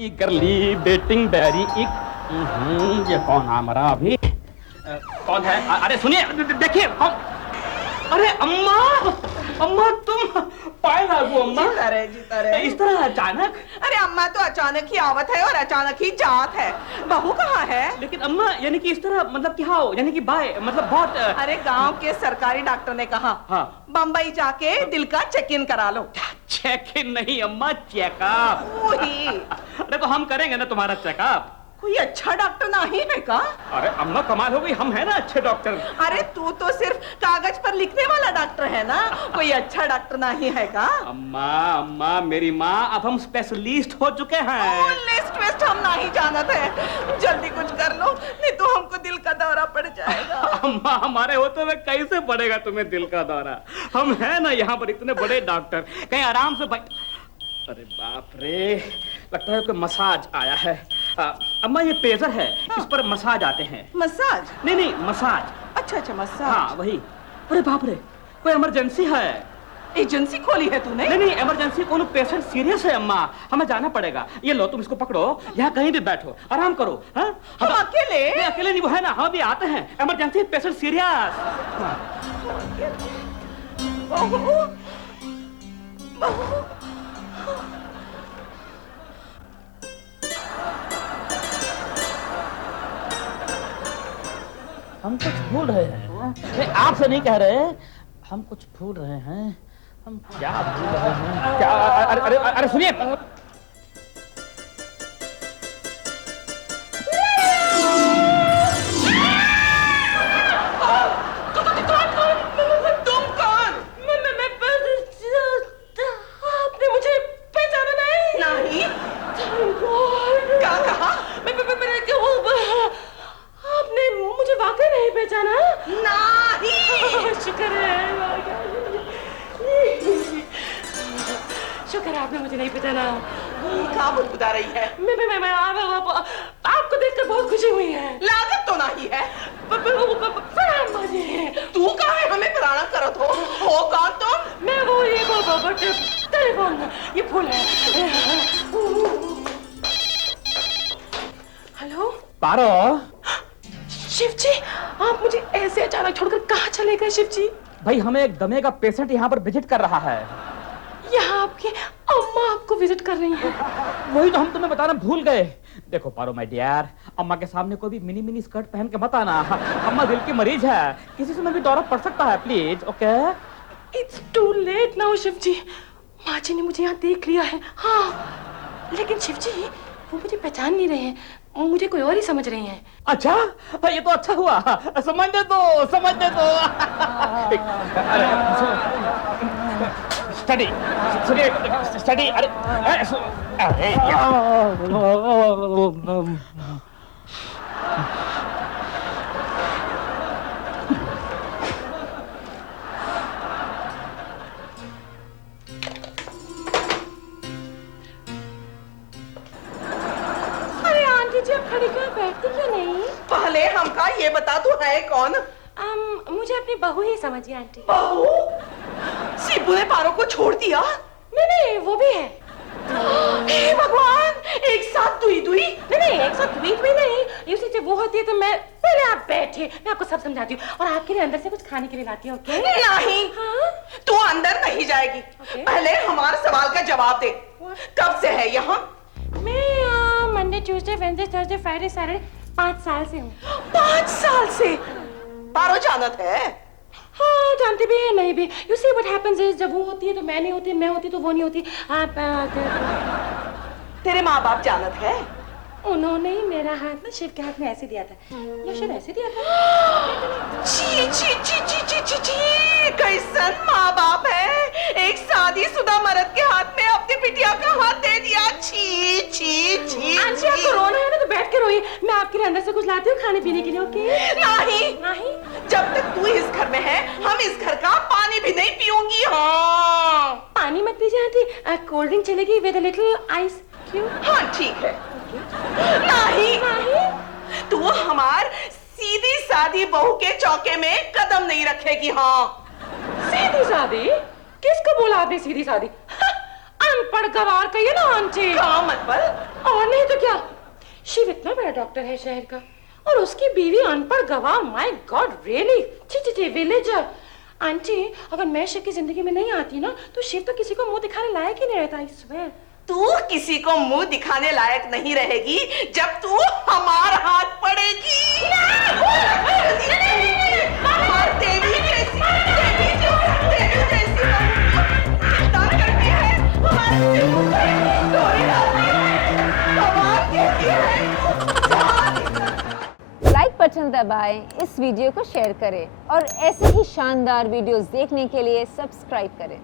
ईगरली betting बैरी ये कौन आ मरा अभी? कौन है? अरे सुनिए, देखिए कौन? अरे अम्मा, अम्मा तुम पाए लागू अम्मा। जीता रहे इस तरह अचानक? अरे अम्मा तो अचानक ही आवत है और अचानक ही जात है। बहू कहाँ है? लेकिन अम्मा यानी कि इस तरह मतलब कि हाँ यानी कि बाय मतलब बहुत अरे गांव के सरकारी डॉक्टर ने कहा हाँ बम्बई जाके दिल का चेक इन करा लो। चेक इन नहीं अम्मा, चेकअप। वही। अरे तो हम करेंगे ना तुम्हारा चेकअप। कोई अच्छा डॉक्टर नहीं है का? अरे अम्मा कमाल हो गई, हम है ना अच्छे डॉक्टर। अरे तू तो सिर्फ कागज पर लिखने वाला डॉक्टर है ना, कोई अच्छा डॉक्टर नहीं है का? अम्मा अम्मा मेरी माँ, अब हम स्पेशलिस्ट हो चुके हैं। लिस्ट वेस्ट हम नहीं जानते हैं, जल्दी कुछ कर लो नहीं तो हमको दिल का दौरा पड़ जाएगा। अम्मा हमारे होते हुए कैसे पड़ेगा तुम्हें दिल का दौरा? हम है ना यहाँ पर इतने बड़े डॉक्टर, कहीं आराम से बैठ। अरे बाप रे, लगता है कि मसाज आया है। अम्मा ये पेजर है, इस पर मसाज आते हैं। मसाज? नहीं नहीं मसाज। अच्छा अच्छा मसाज। हाँ वही। अरे बाप रे, कोई इमरजेंसी है। एजेंसी खोली है तूने? नहीं नहीं इमरजेंसी, कोनो पेशेंट सीरियस है अम्मा, हमें जाना पड़ेगा। ये लो तुम इसको पकड़ो, यहाँ कहीं भी बैठो, आराम करो। हाँ हम अकेले? नहीं अकेले नहीं, वो है ना हम भी आते हैं, इमरजेंसी पेशेंट सीरियस। बहू, बहू। हम कुछ भूल रहे हैं। नहीं आपसे नहीं कह रहे, हम कुछ भूल रहे हैं। हम क्या भूल रहे हैं? क्या? अरे अरे अरे सुनिए, आपने मुझे नहीं पहचाना। क्या बुदबुदा रही है? मैं आपको देखकर बहुत खुशी हुई है। लागत तो नहीं है। प्रणाम बाजी। तू कहाँ है? हमें पुराना करत हो कौन तुम? मैं वो ये टेलीफोन, ये फूल है। हेलो पारो। शिव जी, आप मुझे ऐसे अचानक छोड़कर कहाँ चले गए शिव जी? भाई हमें एक दमे का पेशेंट यहाँ पर विजिट कर रहा है। यहाँ आपकी अम्मा आपको विजिट कर रही है। वही तो हम तुम्हें बताना भूल गए। देखो पारो माय डियर, अम्मा के सामने कोई भी मिनी मिनी स्कर्ट पहन के मत आना। अम्मा दिल की मरीज है, किसी समय भी दौरा पड़ सकता है, please okay? It's too late now Shiv ji, माँ जी ने मुझे यहाँ देख लिया है। हाँ लेकिन शिव जी वो मुझे पहचान नहीं रहे हैं, मुझे कोई और ही समझ रहे हैं। अच्छा ये तो अच्छा हुआ, समझ दे दो समझ दे दो। Study study. अरे अरे खड़ी क्यों, बैठती क्यों नहीं? पहले हमका ये बता तू है कौन? मुझे अपनी बहू ही समझिए आंटी। बहू? शिबू ने पारो को छोड़ दिया? नहीं वो भी है। हे भगवान, एक साथ दुई दुई? नहीं एक साथ दुई दुई नहीं, यूसी जब वो होती है तो मैं, पहले आप बैठे मैं आपको सब समझाती हूँ और आपके लिए अंदर से कुछ खाने के लिए लाती हूँ। ओके? नहीं। हाँ? तू अंदर नहीं जाएगी। पहले हमारे सवाल का जवाब दे, कब से है यहाँ? मैं Monday Tuesday Wednesday Thursday Friday Saturday 5 साल से हूँ। 5 साल से? पारो जानत है? हाँ जानती भी है नहीं भी। You see what happens is जब वो होती है तो मैं नहीं होती, मैं होती तो वो नहीं होती। आप तेरे माँ बाप जानत है? उन्होंने ही मेरा हाथ ना शिव के हाथ में ऐसे दिया था, या शायद ऐसे दिया था। ची ची ची ची ची ची ची, कैसन माँ बाप है, एक शादीशुदा मर्द के हाथ में अपनी बिटिया का हाथ दे दिया। छी ची ची। आंटी आपको रोना है ना तो बैठ के रोइए, मैं आपके लिए अंदर से कुछ लाती हूँ खाने पीने के लिए। ओके? नहीं नहीं, जब तक तू इस घर में है हम इस घर का पानी भी नहीं पीऊंगी। हाँ पानी मत पीजिए आंटी, कोल्ड ड्रिंक चलेगी with a little ice cube. हाँ ठीक है। नहीं तू हमार सीधी सादी बहू के चौके में कदम नहीं रखेगी। हाँ सीधी सादी? किसको बोला आपने सीधी सादी? अनपढ़ गवार कहिए ना आंटी। हाँ मतलब और नहीं तो क्या, शिव इतना बड़ा डॉक्टर है शहर का और उसकी बीवी अनपढ़ गवार। माय गॉड रियली, ची विलेजर। आंटी अगर मैं शिव की जिंदगी में नहीं आती ना तो शिव तो किसी को मुंह दिखाने लायक ही नहीं रहता। I swear. तू किसी को मुंह दिखाने लायक नहीं रहेगी जब तू हमार हाथ पड़ेगी। हमार देवी जैसी चिंता करती है, हमारे सिर पे डोरी डालती है, कमाल कहती है। लाइक बटन दबाएं, इस वीडियो को शेयर करें और ऐसे ही शानदार वीडियोस देखने के लिए सब्सक्राइब करें।